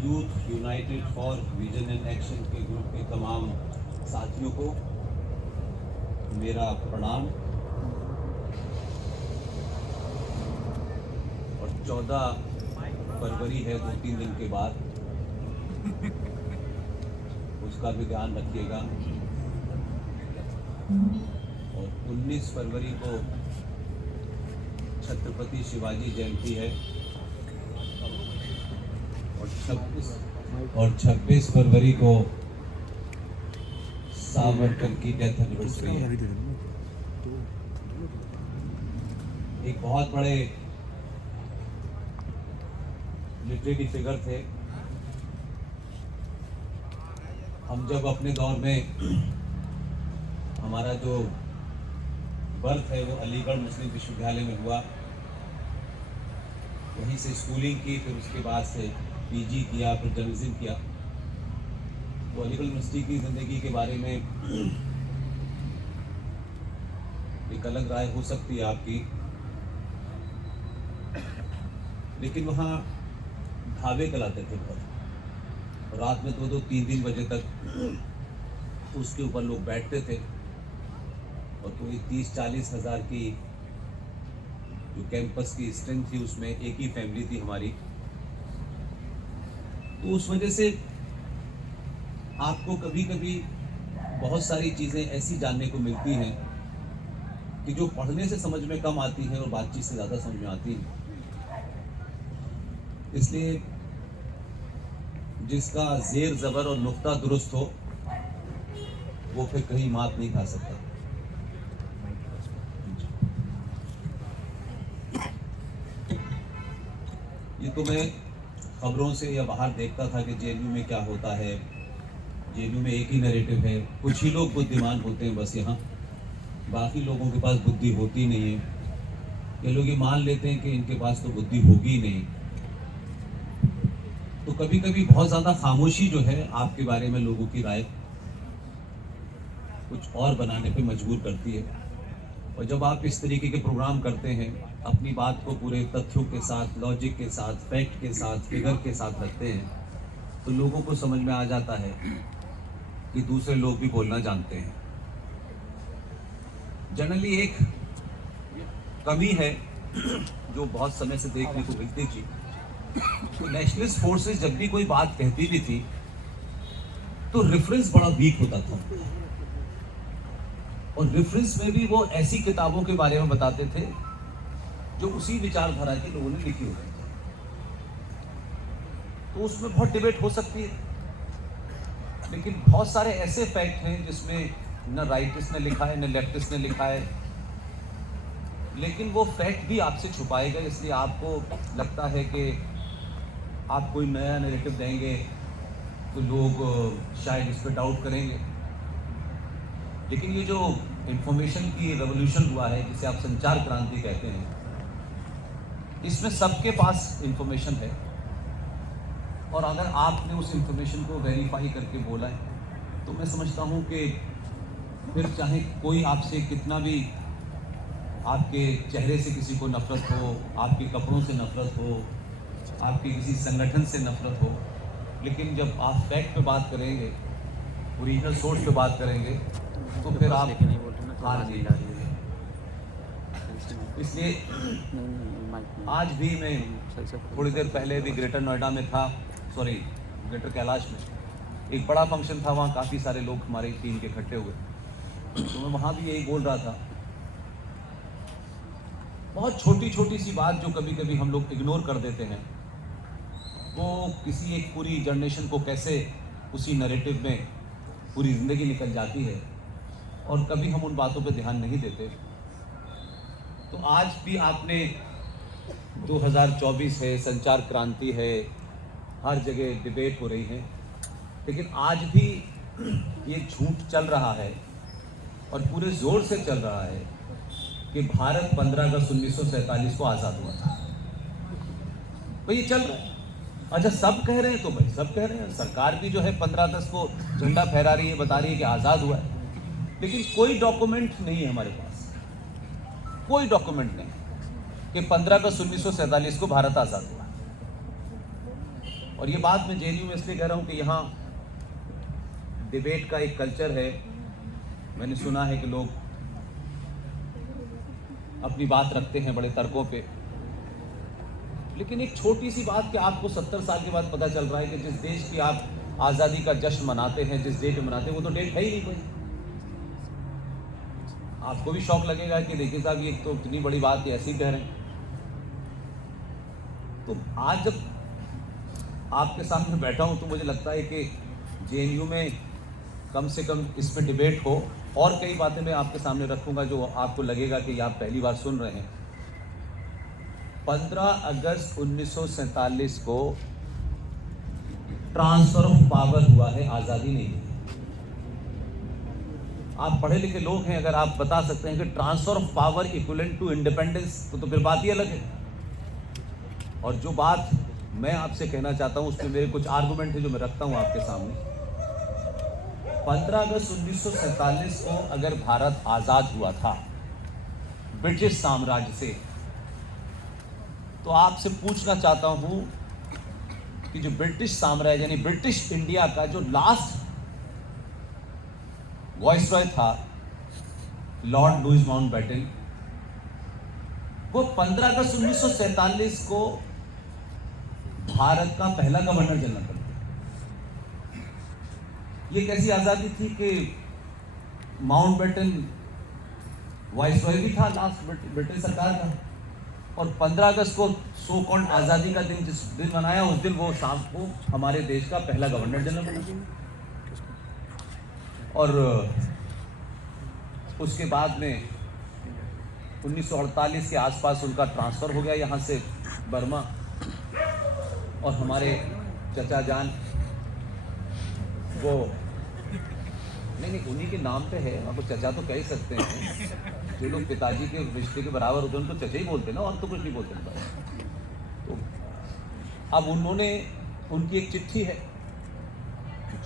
Youth United for vision and action के group के तमाम साथियों को मेरा प्रणाम। और 14 फरवरी है, 2-3 दिन के बाद, उसका भी ध्यान रखिएगा। और 19 फरवरी को छत्रपति शिवाजी जयंती है और 26 फरवरी को सावरकर की डेथ एनिवर्सरी है। एक बहुत बड़े लिटरेरी फिगर थे। हम जब अपने दौर में, हमारा जो बर्थ है वो अलीगढ़ मुस्लिम विश्वविद्यालय में हुआ, वहीं से स्कूलिंग की, फिर उसके बाद से पीजी किया, फिर जर्नलिज्म किया। तो अलीगढ़ यूनिवर्सिटी की ज़िंदगी के बारे में एक अलग राय हो सकती है आपकी, लेकिन वहाँ ढाबे चलाते थे बहुत, और रात में 2-2, 3-3 बजे तक उसके ऊपर लोग बैठते थे। और कोई 30-40 हज़ार की जो कैंपस की स्ट्रेंथ थी, उसमें एक ही फैमिली थी हमारी। तो उस वजह से आपको कभी कभी बहुत सारी चीज़ें ऐसी जानने को मिलती हैं कि जो पढ़ने से समझ में कम आती हैं और बातचीत से ज़्यादा समझ में आती हैं। इसलिए जिसका जेर ज़बर और नुक्ता दुरुस्त हो, वो फिर कहीं मात नहीं खा सकता। ये तो मैं खबरों से या बाहर देखता था कि जेएनयू में क्या होता है। जेएनयू में एक ही नैरेटिव है, कुछ ही लोग बुद्धिमान होते हैं बस यहाँ, बाकी लोगों के पास बुद्धि होती नहीं है। ये लोग ये मान लेते हैं कि इनके पास तो बुद्धि होगी नहीं। तो कभी कभी बहुत ज़्यादा खामोशी जो है आपके बारे में लोगों की राय कुछ और बनाने पे मजबूर करती है। और जब आप इस तरीके के प्रोग्राम करते हैं, अपनी बात को पूरे तथ्यों के साथ, लॉजिक के साथ, फैक्ट के साथ, फिगर के साथ रखते हैं, तो लोगों को समझ में आ जाता है कि दूसरे लोग भी बोलना जानते हैं। जनरली एक कमी है जो बहुत समय से देखने को मिलती थी, तो नेशनलिस्ट फोर्सेस जब भी कोई बात कहती भी थी तो रेफरेंस बड़ा वीक होता था, और रेफरेंस में भी वो ऐसी किताबों के बारे में बताते थे जो उसी विचारधारा के लोगों ने लिखी होती थी। तो उसमें बहुत डिबेट हो सकती है, लेकिन बहुत सारे ऐसे फैक्ट हैं जिसमें न राइटिस्ट ने लिखा है न लेफ्टिस्ट ने लिखा है, लेकिन वो फैक्ट भी आपसे छुपाए गए, इसलिए आपको लगता है कि आप कोई नया नैरेटिव देंगे तो लोग शायद इस पर डाउट करेंगे। लेकिन ये जो इंफॉर्मेशन की रेवोल्यूशन हुआ है, जिसे आप संचार क्रांति कहते हैं, इसमें सबके पास इंफॉर्मेशन है, और अगर आपने उस इंफॉर्मेशन को वेरीफाई करके बोला है तो मैं समझता हूँ कि फिर चाहे कोई आपसे कितना भी, आपके चेहरे से किसी को नफरत हो, आपके कपड़ों से नफरत हो, आपके किसी संगठन से नफरत हो, लेकिन जब आप फैक्ट पे बात करेंगे, ओरिजिनल सोर्स पे बात करेंगे, तो फिर आप हार नहीं जाएंगे। इसलिए आज भी मैं थोड़ी देर पहले भी ग्रेटर नोएडा में था, ग्रेटर कैलाश में एक बड़ा फंक्शन था, वहाँ काफ़ी सारे लोग हमारे टीम के इकट्ठे हुए, तो मैं वहाँ भी यही बोल रहा था। बहुत छोटी छोटी सी बात जो कभी कभी हम लोग इग्नोर कर देते हैं, वो किसी एक पूरी जनरेशन को कैसे उसी नैरेटिव में पूरी ज़िंदगी निकल जाती है, और कभी हम उन बातों पे ध्यान नहीं देते। तो आज भी आपने 2024 है, संचार क्रांति है, हर जगह डिबेट हो रही है, लेकिन आज भी ये झूठ चल रहा है और पूरे जोर से चल रहा है कि भारत 15 अगस्त 1947 को आज़ाद हुआ था। तो ये चल रहा है। अच्छा, सब कह रहे हैं तो भाई सब कह रहे हैं, सरकार भी जो है 15 अगस्त को झंडा फहरा रही है, बता रही है कि आज़ाद हुआ है, लेकिन कोई डॉक्यूमेंट नहीं है हमारे पास, कोई डॉक्यूमेंट नहीं कि 15 अगस्त 1947 को भारत आज़ाद हुआ। और ये बात मैं जेएनयू में इसलिए कह रहा हूँ कि यहाँ डिबेट का एक कल्चर है। मैंने सुना है कि लोग अपनी बात रखते हैं बड़े तर्कों पे, लेकिन एक छोटी सी बात कि आपको 70 साल के बाद पता चल रहा है कि जिस देश की आप आज़ादी का जश्न मनाते हैं, जिस डेट में मनाते हैं, वो तो डेट है ही नहीं कोई। आपको भी शौक लगेगा कि देखिए साहब ये तो इतनी बड़ी बात है, ऐसे ही कह रहे हैं। तो आज जब आपके सामने बैठा हूं तो मुझे लगता है कि जेएनयू में कम से कम इस पर डिबेट हो, और कई बातें मैं आपके सामने रखूंगा जो आपको लगेगा कि आप पहली बार सुन रहे हैं। 15 अगस्त 1947 को ट्रांसफर ऑफ पावर हुआ है, आज़ादी नहीं हुई। आप पढ़े लिखे लोग हैं, अगर आप बता सकते हैं कि transfer of power equivalent to independence, तो फिर बात ही अलग है। और जो बात मैं आपसे कहना चाहता हूं उसमें मेरे कुछ आर्गुमेंट है जो मैं रखता हूं आपके सामने। 15 अगस्त 1947 को अगर भारत आज़ाद हुआ था ब्रिटिश साम्राज्य से, तो आपसे पूछना चाहता हूं कि जो ब्रिटिश साम्राज्य यानी ब्रिटिश इंडिया का जो लास्ट वाइसरॉय था लॉर्ड लुईस माउंटबेटन, वो 15 अगस्त 1947 को भारत का पहला गवर्नर जनरल बन गया। ये कैसी आज़ादी थी कि माउंटबेटन वाइसरॉय भी था लास्ट ब्रिटिश सरकार का, और 15 अगस्त को सो कॉल्ड आज़ादी का दिन जिस दिन मनाया, उस दिन वो शाम को हमारे देश का पहला गवर्नर जनरल बना। और उसके बाद में 1948 के आसपास उनका ट्रांसफ़र हो गया यहाँ से बर्मा, और हमारे चचा जान वो नहीं उन्हीं के नाम पे है, आपको चचा तो कह ही सकते हैं। जो लोग पिताजी के रिश्ते के बराबर होते हैं उनको चचा ही बोलते हैं ना, और तो कुछ नहीं बोलते। तो अब उन्होंने, उनकी एक चिट्ठी है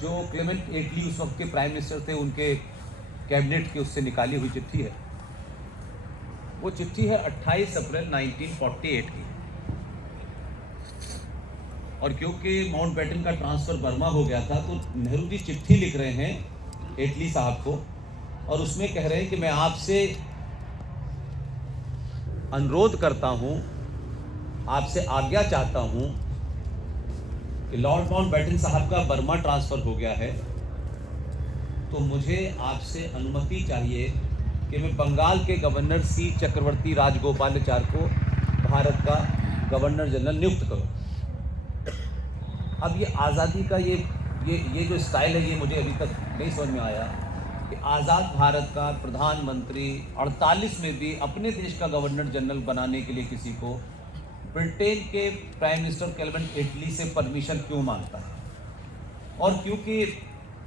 जो क्लेमेंट एटली उस वक्त के प्राइम मिनिस्टर थे, उनके कैबिनेट की उससे निकाली हुई चिट्ठी है। वो चिट्ठी है 28 अप्रैल 1948 की। और क्योंकि माउंटबेटन का ट्रांसफ़र बर्मा हो गया था, तो नेहरू जी चिट्ठी लिख रहे हैं एटली साहब को, और उसमें कह रहे हैं कि मैं आपसे अनुरोध करता हूं, आपसे आज्ञा चाहता हूं कि लॉर्ड माउंटबेटन साहब का बर्मा ट्रांसफ़र हो गया है, तो मुझे आपसे अनुमति चाहिए कि मैं बंगाल के गवर्नर सी चक्रवर्ती राजगोपालाचारी को भारत का गवर्नर जनरल नियुक्त करूं। अब ये आज़ादी का ये जो स्टाइल है, ये मुझे अभी तक नहीं समझ में आया कि आज़ाद भारत का प्रधानमंत्री 48 में भी अपने देश का गवर्नर जनरल बनाने के लिए किसी को ब्रिटेन के प्राइम मिनिस्टर क्लेमेंट एटली से परमिशन क्यों मांगता है। और क्योंकि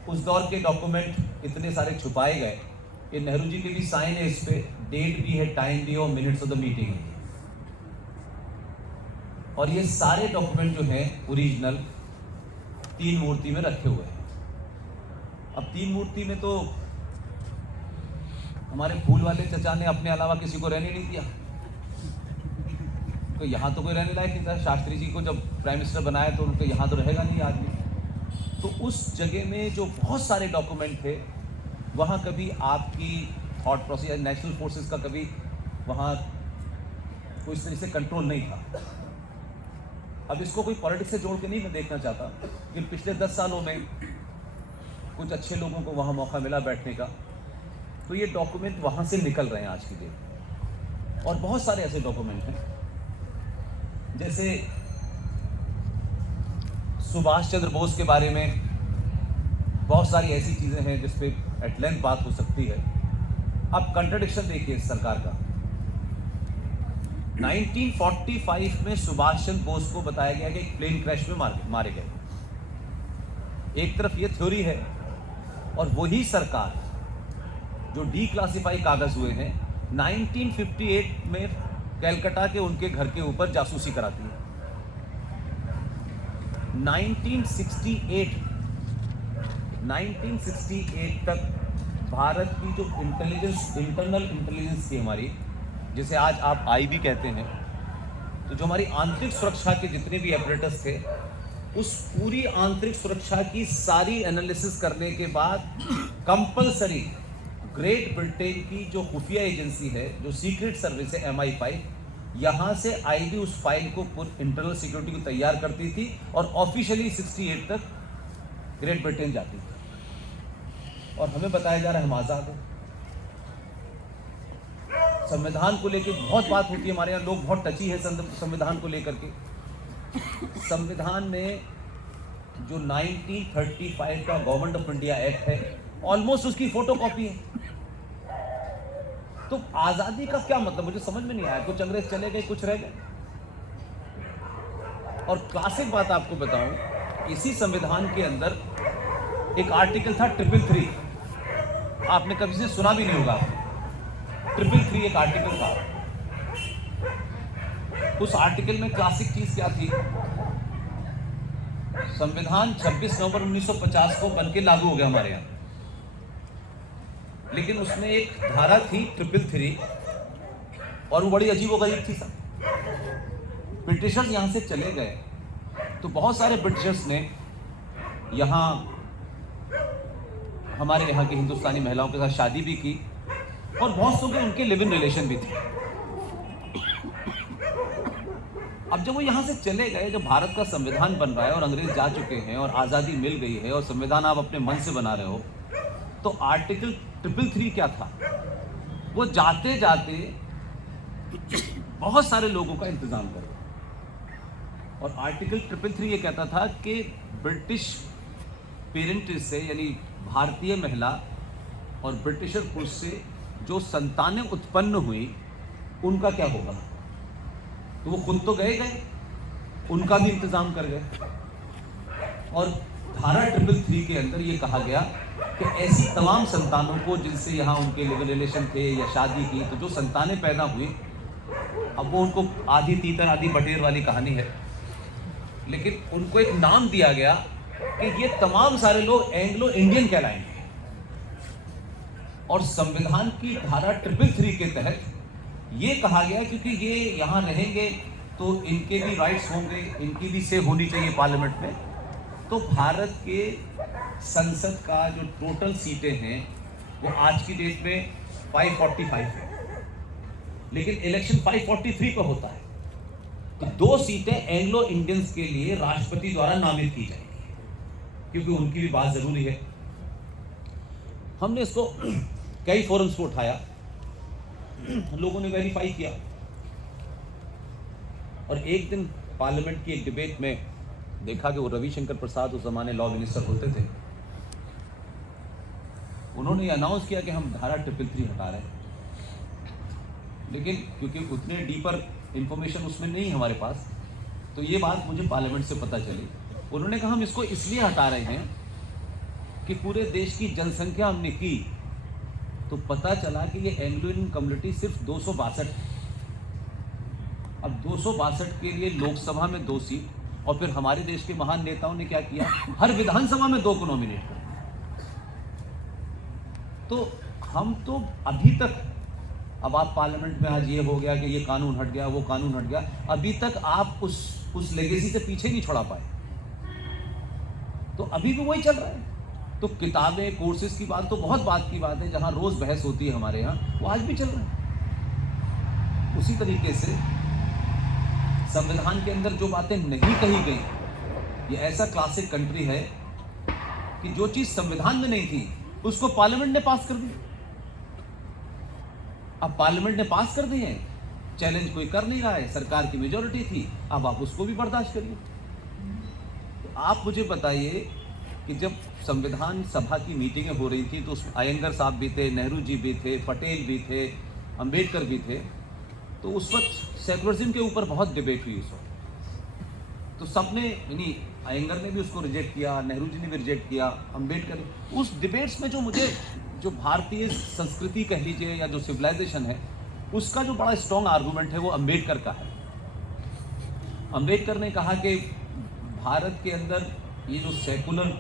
उस दौर के डॉक्यूमेंट इतने सारे छुपाए गए कि नेहरू जी के भी साइन है इस पर, डेट भी है, टाइम भी है, और मिनट्स ऑफ द मीटिंग है। और ये सारे डॉक्यूमेंट जो हैं ओरिजिनल 3 मूर्ति में रखे हुए हैं। अब 3 मूर्ति में तो हमारे फूल वाले चचा ने अपने अलावा किसी को रहने नहीं दिया, तो यहाँ तो कोई रहने लायक नहीं था। शास्त्री जी को जब प्राइम मिनिस्टर बनाया तो उनको यहाँ तो रहेगा नहीं आदमी। तो उस जगह में जो बहुत सारे डॉक्यूमेंट थे, वहाँ कभी आपकी थॉट प्रोसेस नेशनल फोर्सेस का कभी वहाँ कोई इस तरह से कंट्रोल नहीं था। अब इसको कोई पॉलिटिक्स से जोड़ के नहीं मैं देखना चाहता, कि पिछले 10 सालों में कुछ अच्छे लोगों को वहाँ मौका मिला बैठने का, तो ये डॉक्यूमेंट वहाँ से निकल रहे हैं आज की डेट। और बहुत सारे ऐसे डॉक्यूमेंट हैं, जैसे सुभाष चंद्र बोस के बारे में बहुत सारी ऐसी चीज़ें हैं जिस पे एट लेंथ बात हो सकती है। अब कंट्रडिक्शन देखिए इस सरकार का। 1945 में सुभाष चंद्र बोस को बताया गया कि एक प्लेन क्रैश में मारे गए। एक तरफ ये थ्योरी है, और वही सरकार जो डीक्लासिफाई कागज हुए हैं 1958 में कलकत्ता के उनके घर के ऊपर जासूसी कराती है। 1968 तक भारत की जो इंटरनल इंटेलिजेंस थी हमारी, जिसे आज आप आईबी कहते हैं, तो जो हमारी आंतरिक सुरक्षा के जितने भी ऑपरेटर्स थे, उस पूरी आंतरिक सुरक्षा की सारी एनालिसिस करने के बाद कंपलसरी ग्रेट ब्रिटेन की जो खुफिया एजेंसी है, जो सीक्रेट सर्विस है MI5, यहाँ से आईबी उस फाइल को इंटरनल सिक्योरिटी को तैयार करती थी और ऑफिशियली 68 तक ग्रेट ब्रिटेन जाती थी। और हमें बताया जा रहा है हम आज़ाद हैं। संविधान को लेकर बहुत बात होती है हमारे यहाँ, लोग बहुत टची है संविधान को लेकर के। संविधान में जो 1935 का गवर्नमेंट ऑफ इंडिया एक्ट है, ऑलमोस्ट उसकी फोटोकॉपी है। तो आजादी का क्या मतलब, मुझे समझ में नहीं आया। कुछ अंग्रेज चले गए, कुछ रह गए। और क्लासिक बात आपको बताऊं, इसी संविधान के अंदर एक आर्टिकल था 333, आपने कभी से सुना भी नहीं होगा। 333 एक आर्टिकल था। उस आर्टिकल में क्लासिक चीज क्या थी, संविधान 26 नवंबर 1950 को बनके लागू हो गया हमारे यहाँ, लेकिन उसमें एक धारा थी 333 और वो बड़ी अजीबोगरीब थी सब। ब्रिटिशर्स यहाँ से चले गए तो बहुत सारे ब्रिटिशर्स ने यहाँ हमारे यहाँ की हिंदुस्तानी महिलाओं के साथ शादी भी की और बहुत सौ के उनके लिव इन रिलेशन भी थे। अब जब वो यहाँ से चले गए, जब भारत का संविधान बन रहा है और अंग्रेज जा चुके हैं और आज़ादी मिल गई है और संविधान आप अपने मन से बना रहे हो, तो आर्टिकल 333 क्या था, वो जाते जाते बहुत सारे लोगों का इंतजाम कर। और आर्टिकल 333 ये कहता था कि ब्रिटिश पेरेंट्स से, यानी भारतीय महिला और ब्रिटिशर पुरुष से जो संतानें उत्पन्न हुई उनका क्या होगा। तो वो खुद तो गए, उनका भी इंतजाम कर गए। और धारा 333 के अंदर ये कहा गया कि ऐसी तमाम संतानों को जिनसे यहाँ उनके लिव रिलेशन थे या शादी की, तो जो संतानें पैदा हुई, अब वो उनको आधी तीतर आधी बटेर वाली कहानी है, लेकिन उनको एक नाम दिया गया कि ये तमाम सारे लोग एंग्लो इंडियन कहलाएंगे। और संविधान की धारा 333 के तहत ये कहा गया क्योंकि ये यहाँ रहेंगे तो इनके भी राइट्स होंगे, इनकी भी से होनी चाहिए पार्लियामेंट में। तो भारत के संसद का जो टोटल सीटें हैं वो आज की डेट में 545 है, लेकिन इलेक्शन 543 पर होता है। तो 2 सीटें एंग्लो इंडियंस के लिए राष्ट्रपति द्वारा नामित की जाएंगी, क्योंकि उनकी भी बात जरूरी है। हमने इसको कई फोरम्स को उठाया, लोगों ने वेरीफाई किया। और एक दिन पार्लियामेंट की एक डिबेट में देखा कि वो रविशंकर प्रसाद उस जमाने लॉ मिनिस्टर होते थे, उन्होंने अनाउंस किया कि हम धारा 333 हटा रहे हैं। लेकिन क्योंकि उतने डीपर इंफॉर्मेशन उसमें नहीं है हमारे पास, तो ये बात मुझे पार्लियामेंट से पता चली। उन्होंने कहा हम इसको इसलिए हटा रहे हैं कि पूरे देश की जनसंख्या हमने की तो पता चला कि ये एंग्लो इंडियन कम्युनिटी सिर्फ 262 है। अब 262 के लिए लोकसभा में 2 सीट, और फिर हमारे देश के महान नेताओं ने क्या किया, हर विधानसभा में 2 को नॉमिनेट कर। तो हम तो अभी तक, अब आप पार्लियामेंट में आज ये हो गया कि ये कानून हट गया, वो कानून हट गया, अभी तक आप उस लेगेसी से पीछे नहीं छोड़ा पाए। तो अभी भी वही चल रहा है। तो किताबें, कोर्सेज की बात तो बहुत बात की बात है, जहां रोज बहस होती है हमारे यहाँ, वो आज भी चल रहा है। उसी तरीके से संविधान के अंदर जो बातें नहीं कही गई, ये ऐसा क्लासिक कंट्री है कि जो चीज संविधान में नहीं थी उसको पार्लियामेंट ने पास कर दी। अब पार्लियामेंट ने पास कर दी है, चैलेंज कोई कर नहीं रहा है, सरकार की मेजॉरिटी थी, अब आप उसको भी बर्दाश्त करिए। तो आप मुझे बताइए कि जब संविधान सभा की मीटिंगें हो रही थी तो उसमें अयंगर साहब भी थे, नेहरू जी भी थे, पटेल भी थे, अंबेडकर भी थे, तो उस वक्त सेकुलरिज्म के ऊपर बहुत डिबेट हुई उस वक्त। तो सबने, यानी अयंगर ने भी उसको रिजेक्ट किया, नेहरू जी ने भी रिजेक्ट किया, अंबेडकर। उस डिबेट्स में जो भारतीय संस्कृति कह लीजिए या जो सिविलाइजेशन है, उसका जो बड़ा स्ट्रॉन्ग आर्गूमेंट है वो अंबेडकर का है। अंबेडकर ने कहा कि भारत के अंदर ये जो सेकुलर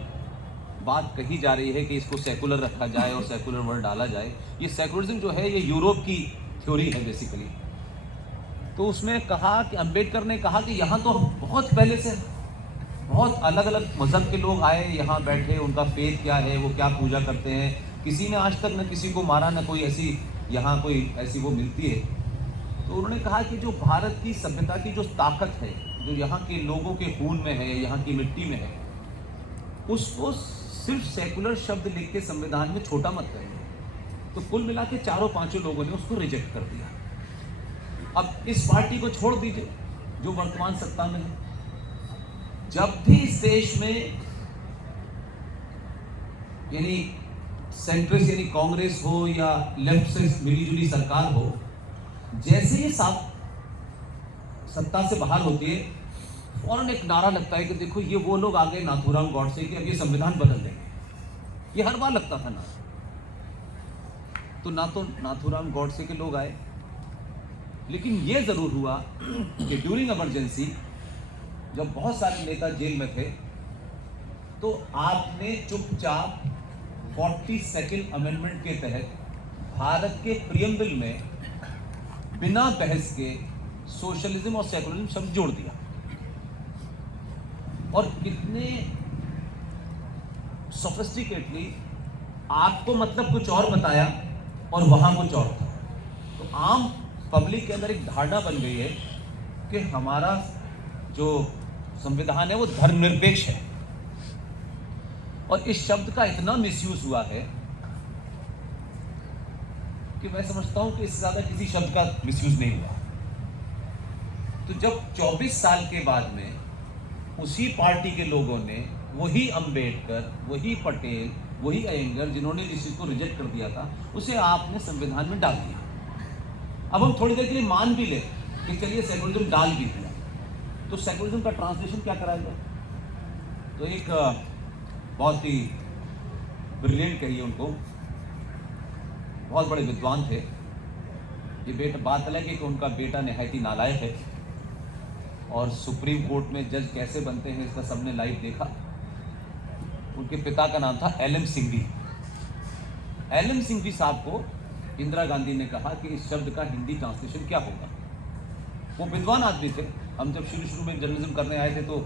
बात कही जा रही है कि इसको सेकुलर रखा जाए और सेकुलर वर्ड डाला जाए, ये सेकुलरिज्म जो है ये यूरोप की थ्योरी है बेसिकली। तो उसमें कहा कि अंबेडकर ने कहा कि यहाँ तो बहुत पहले से बहुत अलग अलग मज़हब के लोग आए यहाँ बैठे, उनका फेथ क्या है, वो क्या पूजा करते हैं। किसी ने आज तक न किसी को मारा, न कोई ऐसी यहाँ कोई ऐसी वो मिलती है। तो उन्होंने कहा कि जो भारत की सभ्यता की जो ताकत है, जो यहाँ के लोगों के खून में है, यहाँ की मिट्टी में है, उसको सिर्फ सेकुलर शब्द लिख के संविधान में छोटा मत करेंगे। तो कुल मिला के चारों पांचों लोगों ने उसको रिजेक्ट कर दिया। अब इस पार्टी को छोड़ दीजिए जो वर्तमान सत्ता में है। जब भी इस देश में यानी सेंट्रिस्ट यानी कांग्रेस हो या लेफ्ट से मिलीजुली सरकार हो, जैसे ही सत्ता से बाहर होती है, फौरन एक नारा लगता है कि देखो ये वो लोग आ गए नाथूराम गॉडसे कि अब ये संविधान बदल देंगे। ये हर बार लगता था ना। तो ना तो नाथूराम गॉडसे के लोग आए, लेकिन ये जरूर हुआ कि ड्यूरिंग इमरजेंसी जब बहुत सारे नेता जेल में थे, तो आपने चुपचाप 42nd अमेंडमेंट के तहत भारत के प्रियम्बल में बिना बहस के सोशलिज्म और सेकुलरिज्म शब्द जोड़ दिया। और कितने सोफिस्टिकेटली आपको मतलब कुछ और बताया और वहां कुछ और था। तो आम पब्लिक के अंदर एक धारणा बन गई है कि हमारा जो संविधान है वो धर्मनिरपेक्ष है। और इस शब्द का इतना मिसयूज हुआ है कि मैं समझता हूं कि इससे ज्यादा किसी शब्द का मिसयूज नहीं हुआ। तो जब 24 साल के बाद में उसी पार्टी के लोगों ने वही अंबेडकर, वही पटेल, वही अयंगर जिन्होंने इस चीज को रिजेक्ट कर दिया था, उसे आपने संविधान में डाल दिया। अब हम थोड़ी देर के लिए मान भी लें कि चलिए सेकुलरिज्म डाल भी दिया, तो सेकुलरिज्म का ट्रांसलेशन क्या कराया जाए? तो एक बहुत ही ब्रिलियंट कहिए उनको, बहुत बड़े विद्वान थे। ये बात अलग है कि उनका बेटा निहायत ही नालायक है और सुप्रीम कोर्ट में जज कैसे बनते हैं इसका सबने लाइव देखा। उनके पिता का नाम था एलएम सिंघवी। एलएम सिंघवी साहब को इंदिरा गांधी ने कहा कि इस शब्द का हिंदी ट्रांसलेशन क्या होगा। वो विद्वान आदमी थे। हम जब शुरू में जर्नलिज्म करने आए थे, तो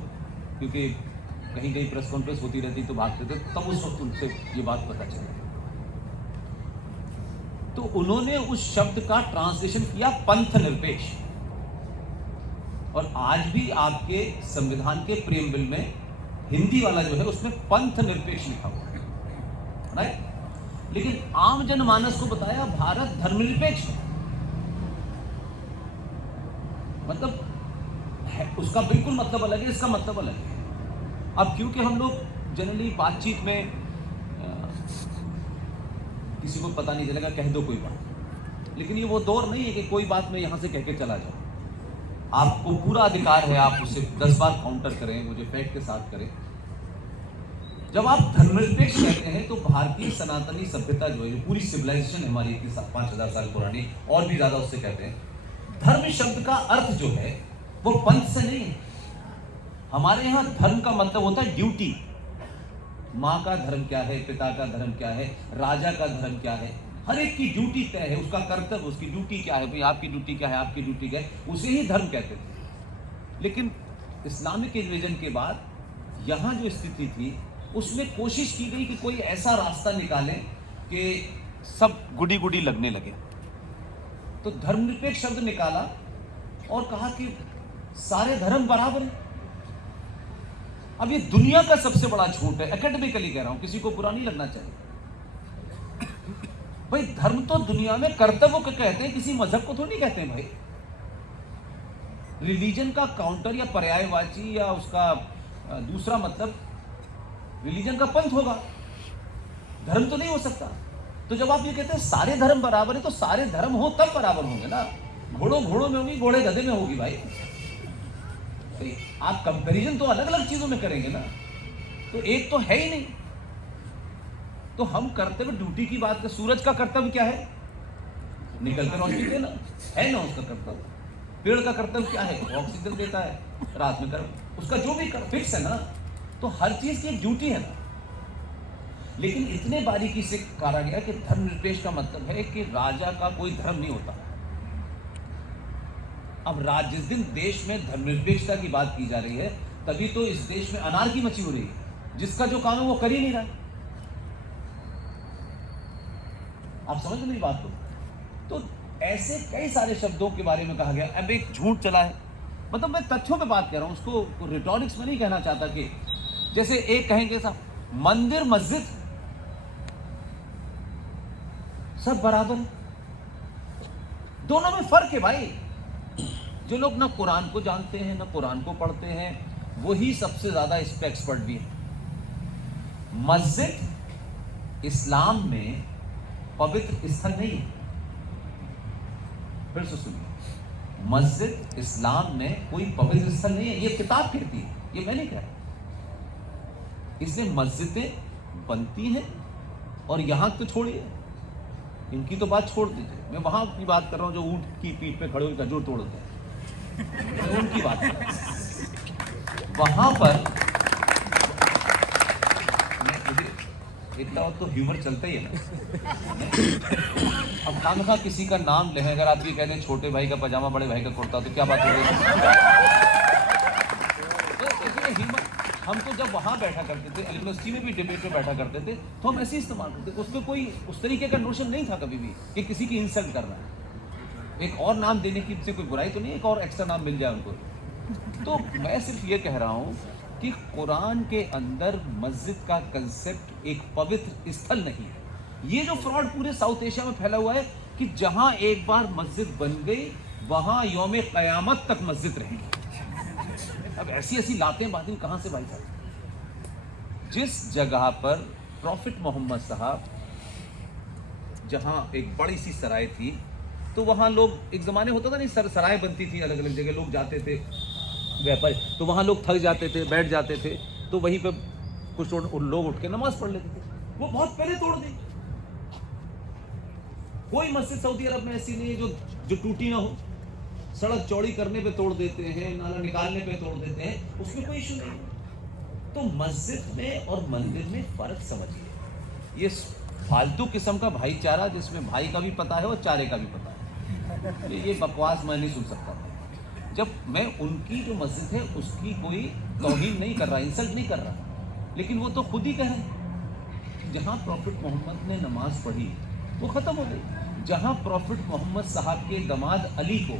क्योंकि कहीं कहीं प्रेस कॉन्फ्रेंस होती रहती तो भागते थे, तब उस वक्त उनसे ये बात पता चली। तो उन्होंने उस शब्द का ट्रांसलेशन किया पंथ निरपेक्ष। और आज भी आपके संविधान के प्रियम्बल में हिंदी वाला जो है उसमें पंथ निरपेक्ष लिखा हुआ है, राइट? लेकिन आम जनमानस को बताया भारत धर्मनिरपेक्ष है। मतलब है, उसका बिल्कुल मतलब अलग है, इसका मतलब अलग है। अब क्योंकि हम लोग जनरली बातचीत में किसी को पता नहीं चलेगा, कह दो कोई बात, लेकिन ये वो दौर नहीं है कि कोई बात मैं यहां से कह के चला जाऊं। आपको पूरा अधिकार है, आप उसे 10 बार काउंटर करें, मुझे फैक्ट के साथ करें। जब आप धर्मनिरपेक्ष कहते हैं तो भारतीय सनातनी सभ्यता जो है, पूरी सिविलाइजेशन हमारी 5000 साल पुरानी, और भी ज्यादा उससे कहते हैं, धर्म शब्द का अर्थ जो है वो पंथ से नहीं है। हमारे यहाँ धर्म का मतलब होता है ड्यूटी। माँ का धर्म क्या है, पिता का धर्म क्या है, राजा का धर्म क्या है, हर एक की ड्यूटी तय है, उसका कर्तव्य, उसकी ड्यूटी क्या है। भाई आपकी ड्यूटी क्या है, आपकी ड्यूटी क्या है, उसे ही धर्म कहते थे। लेकिन इस्लामिक इन्वेजन के बाद यहाँ जो स्थिति थी, उसमें कोशिश की गई कि कोई ऐसा रास्ता निकाले कि सब गुडी गुडी लगने लगे। तो धर्मनिरपेक्ष शब्द निकाला और कहा कि सारे धर्म बराबर हैं। अब ये दुनिया का सबसे बड़ा झूठ है, एकेडमिकली कह रहा हूं, किसी को बुरा नहीं लगना चाहिए। भाई धर्म तो दुनिया में कर्तव्य को कहते हैं, किसी मजहब को तो नहीं कहते हैं। भाई रिलीजन का काउंटर या पर्यायवाची या उसका दूसरा मतलब रिलीजन का पंथ होगा, धर्म तो नहीं हो सकता। तो जब आप ये कहते हैं सारे धर्म बराबर है, तो सारे धर्म हो तब बराबर होंगे ना। घोड़ों में होगी, घोड़े गधे में होगी। भाई आप कंपैरिजन तो अलग अलग चीजों में करेंगे ना, तो एक तो है ही नहीं। तो हम कर्तव्य ड्यूटी की बात कर, सूरज का कर्तव्य क्या है? निकल कर रोशनी देना है ना उसका कर्तव्य। पेड़ का कर्तव्य क्या है? ऑक्सीजन देता है, रात में कर, उसका जो भी फिक्स है ना। तो हर चीज की एक ड्यूटी है ना। लेकिन इतने बारीकी से कहा गया कि धर्मनिरपेक्ष का मतलब है कि राजा का कोई धर्म नहीं होता। अब जिस दिन देश में धर्मनिरपेक्षता की बात की जा रही है, तभी तो इस देश में अनार्की मची हो रही है। जिसका जो काम है वो कर ही नहीं रहा। आप समझ मेरी बात को? तो ऐसे कई सारे शब्दों के बारे में कहा गया। अब एक झूठ चला है, मतलब मैं तथ्यों पे बात कर रहा हूं, उसको रिटॉरिक्स में नहीं कहना चाहता कि जैसे एक कहेंगे साहब मंदिर मस्जिद सब बराबर है, दोनों में फर्क है भाई। जो लोग ना कुरान को जानते हैं ना कुरान को पढ़ते हैं, वही सबसे ज्यादा इस पे एक्सपर्ट भी है। मस्जिद इस्लाम में पवित्र स्थल नहीं है। फिर से सुनिए, मस्जिद इस्लाम में कोई पवित्र स्थल नहीं है, ये किताब कहती है, ये मैं नहीं कह रहा। इसलिए मस्जिदें बनती हैं, और यहां तो छोड़िए, इनकी तो बात छोड़ दीजिए, मैं वहां की बात कर रहा हूं जो ऊंट की पीठ पे खड़े होकर खजूर तोड़ते हैं, मैं उनकी बात कर रहा हूं। वहां पर इतना तो ह्यूमर चलता ही है ना। अब खामखा किसी का नाम ले, अगर आप ये कह दें छोटे भाई का पजामा बड़े भाई का कुर्ता, तो क्या बात हो गई? हम तो जब वहां बैठा करते थे, यूनिवर्सिटी में भी डिबेट में बैठा करते थे, तो हम ऐसे ही इस्तेमाल करते थे। उसको कोई उस तरीके का नोशन नहीं था कभी भी कि किसी की इंसल्ट कर रहा है। एक और नाम देने की से कोई बुराई तो नहीं, एक और एक्स्ट्रा नाम मिल जाए उनको। तो मैं सिर्फ ये कह रहा हूं कि कुरान के अंदर मस्जिद का कंसेप्ट एक पवित्र स्थल नहीं है। ये जो फ्रॉड पूरे साउथ एशिया में फैला हुआ है कि जहां एक बार मस्जिद बन गई वहां यौम क़यामत तक मस्जिद रहेगी। अब ऐसी ऐसी लातें बातें कहां से भाई साहब? जिस जगह पर प्रॉफिट मोहम्मद साहब, जहां एक बड़ी सी सराय थी, तो वहां लोग, एक जमाने होता था नहीं, सराय बनती थी अलग अलग जगह, लोग जाते थे व्यापारी, तो वहां लोग थक जाते थे, बैठ जाते थे, तो वहीं पे कुछ लोग उठ के नमाज पढ़ लेते थे। वो बहुत पहले तोड़ दी। कोई मस्जिद सऊदी अरब में ऐसी नहीं है जो टूटी ना हो। सड़क चौड़ी करने पे तोड़ देते हैं, नाला निकालने पे तोड़ देते हैं, उसमें कोई इशू नहीं। तो मस्जिद में और मंदिर में फर्क समझिए। ये फालतू किस्म का भाईचारा जिसमें भाई का भी पता है और चारे का भी पता है, ये बकवास मैं नहीं सुन सकता। जब मैं उनकी जो मस्जिद है उसकी कोई तौहीन नहीं कर रहा, इंसल्ट नहीं कर रहा, लेकिन वो तो खुद ही कह रहे हैं जहाँ प्रॉफिट मोहम्मद ने नमाज पढ़ी वो ख़त्म हो गई। जहाँ प्रॉफिट मोहम्मद साहब के दामाद अली को,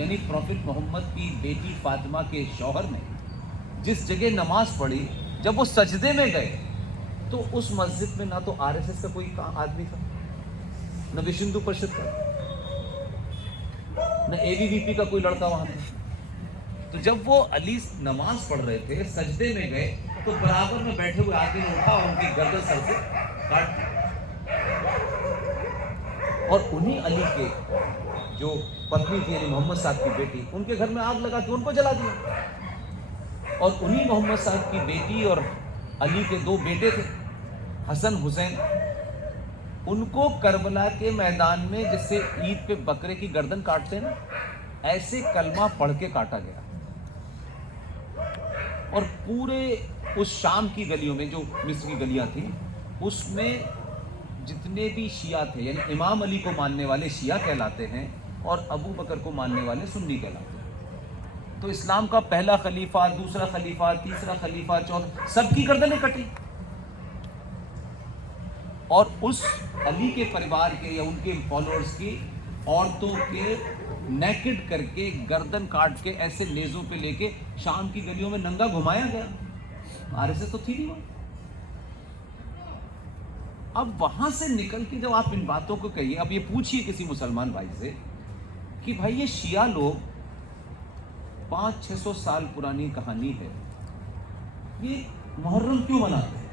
यानी प्रॉफिट मोहम्मद की बेटी फातिमा के शौहर ने जिस जगह नमाज पढ़ी, जब वो सजदे में गए तो उस मस्जिद में ना तो आरएसएस का कोई आदमी था, न विश्व हिंदू परिषद का, न एबीवीपी का कोई लड़का वहां था। तो जब वो अली नमाज पढ़ रहे थे, सजदे में गए, तो बराबर में बैठे हुए आदमी ने उठा और उनकी गर्दन सर से काट दी। और उन्हीं अली के जो पत्नी थी, यानी मोहम्मद साहब की बेटी, उनके घर में आग लगा के उनको जला दिया। और उन्हीं मोहम्मद साहब की बेटी और अली के दो बेटे थे, हसन हुसैन, उनको करबला के मैदान में जिससे ईद पे बकरे की गर्दन काटते हैं ना, ऐसे कलमा पढ़ के काटा गया। और पूरे उस शाम की गलियों में, जो मिस्र की गलियां थी, उसमें जितने भी शिया थे, यानी इमाम अली को मानने वाले शिया कहलाते हैं और अबू बकर को मानने वाले सुन्नी कहलाते हैं। तो इस्लाम का पहला खलीफा, दूसरा खलीफा, तीसरा खलीफा, चौथा, सबकी गर्दनें कटी। और उस अली के परिवार के या उनके फॉलोअर्स की औरतों के नेकेड करके, गर्दन काट के, ऐसे नेज़ों पे लेके शाम की गलियों में नंगा घुमाया गया। आरएसएस तो थी नहीं वहां। अब वहां से निकल के जब आप इन बातों को कहिए, अब ये पूछिए किसी मुसलमान भाई से कि भाई ये शिया लोग 500-600 साल पुरानी कहानी है, ये मुहर्रम क्यों मनाते हैं?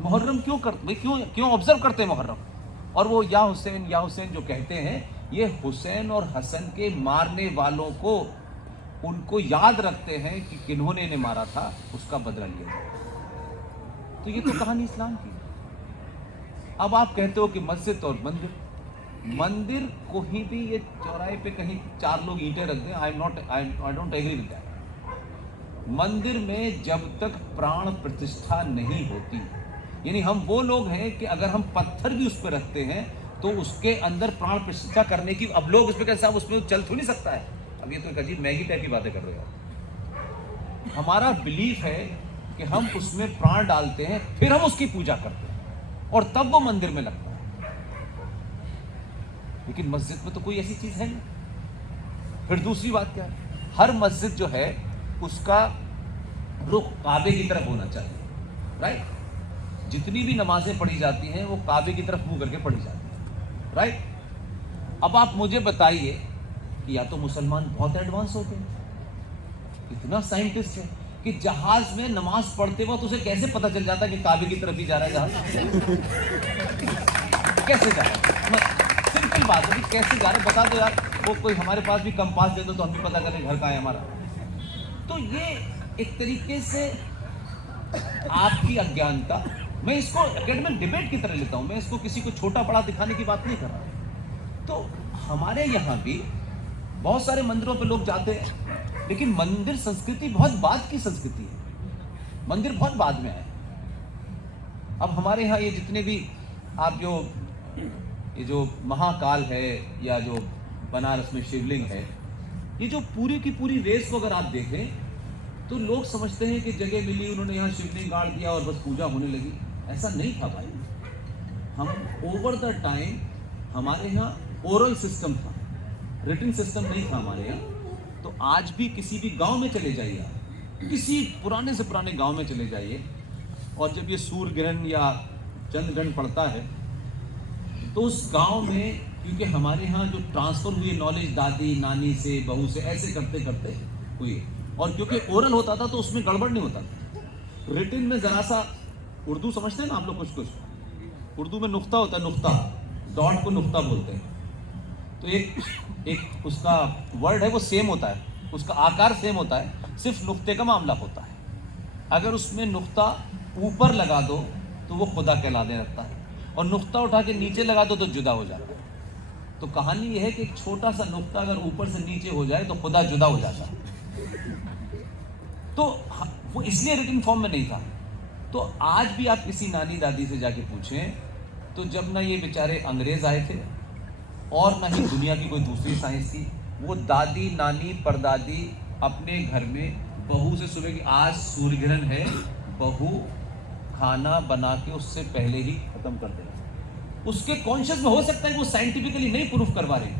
मुहर्रम क्यों करते, क्यों ऑब्जर्व करते हैं मुहर्रम? और वो या हुसैन जो कहते हैं, ये हुसैन और हसन के मारने वालों को, उनको याद रखते हैं कि किन्होंने इन्हें मारा था, उसका बदला लिया। तो ये तो कहानी इस्लाम की। अब आप कहते हो कि मस्जिद और मंदिर कहीं भी, ये चौराहे पे कहीं 4 लोग ईंटें रख दें, I don't agree with that. मंदिर में जब तक प्राण प्रतिष्ठा नहीं होती, यानी हम वो लोग हैं कि अगर हम पत्थर भी उस पर रखते हैं तो उसके अंदर प्राण प्रतिष्ठा करने की, अब लोग उस पर कैसे, साहब उसमें चल तो नहीं सकता है। अब ये तो एक अजीब मैगी टाइप की बातें कर रहे हो। हमारा बिलीफ है कि हम उसमें प्राण डालते हैं, फिर हम उसकी पूजा करते हैं और तब वो मंदिर में लगता है। लेकिन मस्जिद में तो कोई ऐसी चीज है नहीं। फिर दूसरी बात क्या है, हर मस्जिद जो है उसका रुख काबे की तरफ होना चाहिए, राइट। जितनी भी नमाजें पढ़ी जाती हैं वो काबे की तरफ मुंह करके पढ़ी जाती हैं, राइट। अब आप मुझे बताइए कि या तो मुसलमान बहुत एडवांस होते हैं, इतना साइंटिस्ट है कि जहाज में नमाज पढ़ते वक्त उसे कैसे पता चल जाता है कि काबे की तरफ ही जा रहा है जहाज? कैसे जा रहा है? सिंपल बात है कि कैसे जा रहे, बता दो यार। वो कोई हमारे पास भी कंपास दे दो तो हम भी पता करें घर कहाँ है हमारा। तो ये एक तरीके से आपकी अज्ञानता, मैं इसको एकेडमिक डिबेट की तरह लेता हूं, मैं इसको किसी को छोटा बड़ा दिखाने की बात नहीं कर रहा। तो हमारे यहाँ भी बहुत सारे मंदिरों पे लोग जाते हैं, लेकिन मंदिर संस्कृति बहुत बाद की संस्कृति है, मंदिर बहुत बाद में आए। अब हमारे यहाँ ये जितने भी आप ये जो महाकाल है या जो बनारस में शिवलिंग है, ये जो पूरी की पूरी रेस को अगर आप देखें तो लोग समझते हैं कि जगह मिली, उन्होंने यहाँ शिवलिंग गाड़ दिया और बस पूजा होने लगी। ऐसा नहीं था भाई। हम ओवर द टाइम, हमारे यहाँ ओरल सिस्टम था, रिटन सिस्टम नहीं था हमारे यहाँ। तो आज भी किसी भी गांव में चले जाइए आप, किसी पुराने से पुराने गांव में चले जाइए, और जब ये सूर्य ग्रहण या चंद्र ग्रहण पड़ता है तो उस गांव में, क्योंकि हमारे यहाँ जो ट्रांसफर हुई नॉलेज दादी नानी से बहू से ऐसे करते करते हुई, और क्योंकि ओरल होता था तो उसमें गड़बड़ नहीं होता था। रिटन में जरा सा, उर्दू समझते हैं ना आप लोग कुछ कुछ, उर्दू में नुक्ता होता है, नुक्ता, डॉट को नुक्ता बोलते हैं। तो एक उसका वर्ड है वो सेम होता है, उसका आकार सेम होता है, सिर्फ नुक्ते का मामला होता है। अगर उसमें नुक्ता ऊपर लगा दो तो वो खुदा कहलाने लगता है, और नुक्ता उठा के नीचे लगा दो तो जुदा हो जाता है। तो कहानी यह है कि एक छोटा सा नुक्ता अगर ऊपर से नीचे हो जाए तो खुदा जुदा हो जाता है। तो वो इसलिए रिटन फॉर्म में नहीं था। तो आज भी आप किसी नानी दादी से जाके पूछें तो जब ना ये बेचारे अंग्रेज आए थे और ना ही दुनिया की कोई दूसरी साइंस थी, वो दादी नानी परदादी अपने घर में बहू से सुबह की आज सूर्य ग्रहण है, बहू खाना बना के उससे पहले ही खत्म कर देगा। उसके कॉन्शियस में हो सकता है कि वो साइंटिफिकली नहीं प्रूफ करवा रही,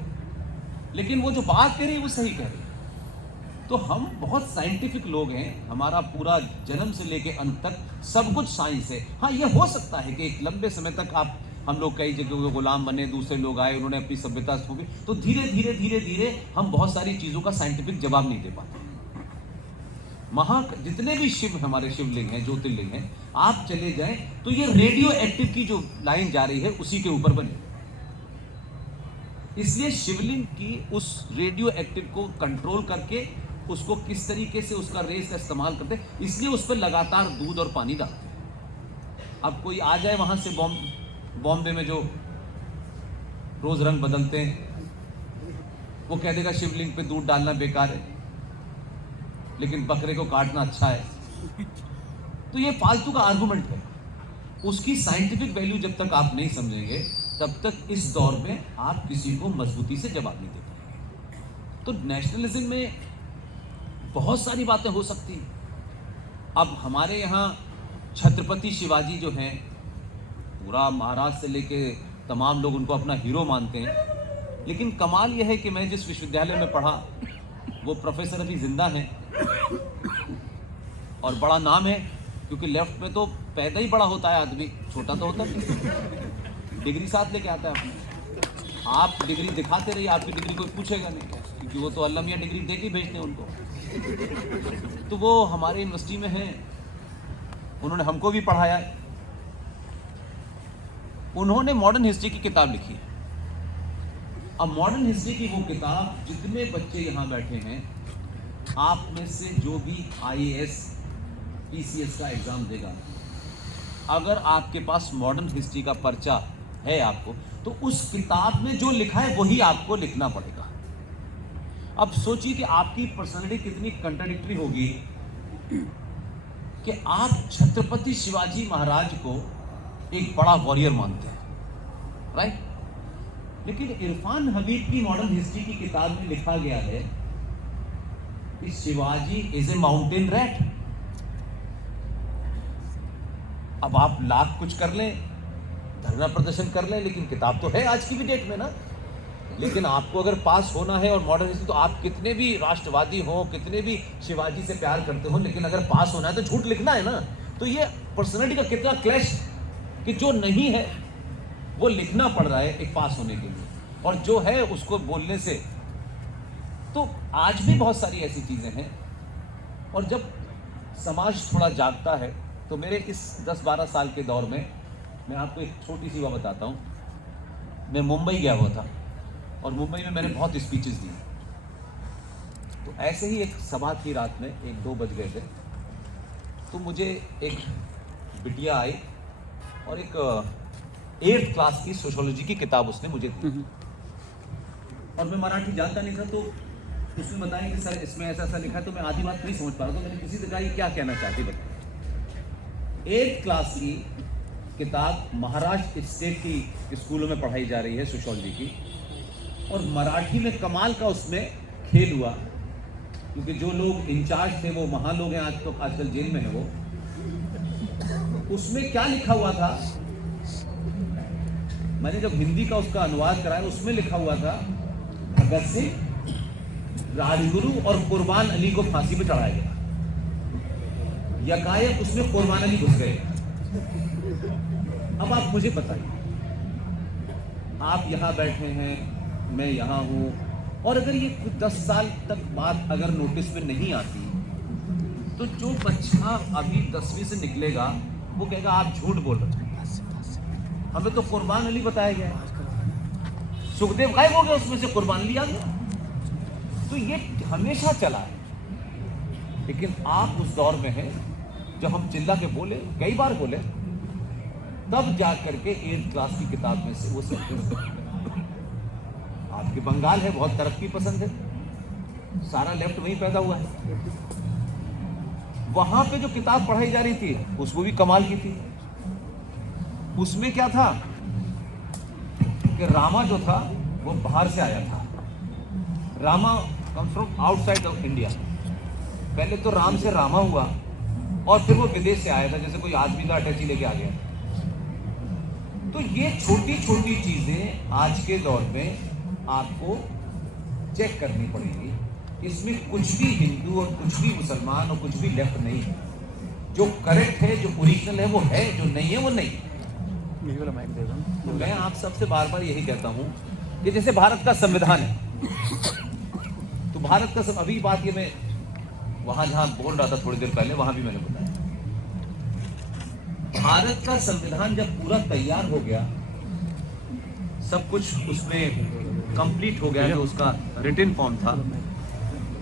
लेकिन वो जो बात कह रही है वो सही कह रही है। तो हम बहुत साइंटिफिक लोग हैं, हमारा पूरा जन्म से लेके अंत तक सब कुछ साइंस है। हाँ, ये हो सकता है कि एक लंबे समय तक हम लोग कई जगह गुलाम बने, दूसरे लोग आए, उन्होंने अपनी सभ्यता को भी, तो धीरे धीरे धीरे धीरे हम बहुत सारी चीज़ों का साइंटिफिक जवाब नहीं दे पाते। जितने भी शिव हमारे शिवलिंग हैं, ज्योतिर्लिंग हैं, आप चले जाएं तो ये रेडियो एक्टिव की जो लाइन जा रही है उसी के ऊपर बने। इसलिए शिवलिंग की उस रेडियो एक्टिव को कंट्रोल करके उसको किस तरीके से उसका रेस का इस्तेमाल करते, इसलिए उस पर लगातार दूध और पानी डालते हैं। अब कोई आ जाए वहां से बॉम्बे में जो रोज रंग बदलते हैं, वो कह देगा शिवलिंग पे दूध डालना बेकार है, लेकिन बकरे को काटना अच्छा है। तो ये फालतू का आर्गुमेंट है। उसकी साइंटिफिक वैल्यू जब तक आप नहीं समझेंगे तब तक इस दौर में आप किसी को मजबूती से जवाब नहीं दे पाएंगे। तो नेशनलिज्म में बहुत सारी बातें हो सकती हैं। अब हमारे यहाँ छत्रपति शिवाजी जो हैं, पूरा महाराष्ट्र से लेके तमाम लोग उनको अपना हीरो मानते हैं, लेकिन कमाल यह है कि मैं जिस विश्वविद्यालय में पढ़ा वो प्रोफेसर अभी जिंदा हैं और बड़ा नाम है, क्योंकि लेफ्ट में तो पैदा ही बड़ा होता है आदमी, छोटा तो होता नहीं। डिग्री साथ लेके आता है अपनी, आप डिग्री दिखाते रहिए, आपकी डिग्री कोई पूछेगा नहीं, क्योंकि वो तो अल्लाह मियां डिग्री दे के भेजते हैं उनको। तो वो हमारे यूनिवर्सिटी में हैं, उन्होंने हमको भी पढ़ाया है। उन्होंने मॉडर्न हिस्ट्री की किताब लिखी है। अब मॉडर्न हिस्ट्री की वो किताब, जितने बच्चे यहाँ बैठे हैं, आप में से जो भी IAS PCS का एग्जाम देगा, अगर आपके पास मॉडर्न हिस्ट्री का पर्चा है आपको, तो उस किताब में जो लिखा है वही आपको लिखना पड़ेगा। अब सोचिए कि आपकी पर्सनालिटी कितनी कंट्राडिक्टरी होगी कि आप छत्रपति शिवाजी महाराज को एक बड़ा वॉरियर मानते हैं, राइट? लेकिन इरफान हबीब की मॉडर्न हिस्ट्री की किताब में लिखा गया है कि Shivaji is a mountain rat. अब आप लाख कुछ कर लें, धरना प्रदर्शन कर लें, लेकिन किताब तो है आज की भी डेट में ना। लेकिन आपको अगर पास होना है और मॉडर्न हिस्ट्री, तो आप कितने भी राष्ट्रवादी हो, कितने भी शिवाजी से प्यार करते हो, लेकिन अगर पास होना है तो झूठ लिखना है ना। तो ये पर्सनैलिटी का कितना क्लैश कि जो नहीं है वो लिखना पड़ रहा है एक पास होने के लिए, और जो है उसको बोलने से। तो आज भी बहुत सारी ऐसी चीजें हैं। और जब समाज थोड़ा जागता है, तो मेरे इस 10-12 साल के दौर में मैं आपको एक छोटी सी बात बताता हूँ। मैं मुंबई गया हुआ था और मुंबई में मैंने बहुत स्पीचेस दी। तो ऐसे ही एक सभा थी, रात में 1-2 बज गए थे। तो मुझे एक बिटिया आई और एक 8th क्लास की सोशियोलॉजी की किताब उसने मुझे दी, और मैं मराठी जानता नहीं था। तो उसने बताया कि सर इसमें ऐसा ऐसा लिखा है। तो मैं आधी बात नहीं समझ पा रहा। तो मैंने किसी से कहा ये क्या कहना चाहती बताइए। 8th क्लास की किताब महाराष्ट्र स्टेट की स्कूलों में पढ़ाई जा रही है सोशियोलॉजी की, और मराठी में कमाल का उसमें खेल हुआ, क्योंकि जो लोग इंचार्ज थे वो महान लोग हैं, आज तो आजकल जेल में है वो। उसमें क्या लिखा हुआ था, मैंने जब हिंदी का उसका अनुवाद कराया, उसमें लिखा हुआ था भगत सिंह, राजगुरु और कुर्बान अली को फांसी पे चढ़ाया गया। यकायक उसमें कुर्बान अली घुस गए। अब आप मुझे बताइए, आप यहां बैठे हैं, मैं यहां हूं, और अगर ये 10 साल तक बात अगर नोटिस में नहीं आती, तो जो बच्चा अभी 10वीं से निकलेगा वो कहेगा आप झूठ बोल रहे हैं, हमें तो कुर्बान अली बताया गया है। सुखदेव गायब हो गया, उसमें से कुर्बान अली आ गया। तो ये हमेशा चला है। लेकिन आप उस दौर में हैं जब हम चिल्ला के बोले, कई बार बोले, तब जा करके 8th क्लास की किताब में से वो सब। आपके बंगाल है, बहुत तरक्की पसंद है, सारा लेफ्ट वहीं पैदा हुआ है। वहां पे जो किताब पढ़ाई जा रही थी उसको भी कमाल की थी। उसमें क्या था कि रामा जो था वो बाहर से आया था। Rama comes from outside of India. पहले तो राम से रामा हुआ, और फिर वो विदेश से आया था, जैसे कोई आदमी का अटैची लेके आ गया। तो ये छोटी छोटी चीजें आज के दौर में आपको चेक करनी पड़ेगी। इसमें कुछ भी हिंदू और कुछ भी मुसलमान और कुछ भी लेफ्ट नहीं है। जो करेक्ट है, जो ओरिजिनल है वो है, जो नहीं है वो नहीं। मैं आप सबसे बार बार यही कहता हूं कि जैसे भारत का संविधान है, तो भारत का अभी बात ये मैं वहां जहां बोल रहा था थोड़ी देर पहले, वहां भी मैंने बताया, भारत का संविधान जब पूरा तैयार हो गया, सब कुछ उसमें कंप्लीट हो गया, जो उसका रिटन फॉर्म था,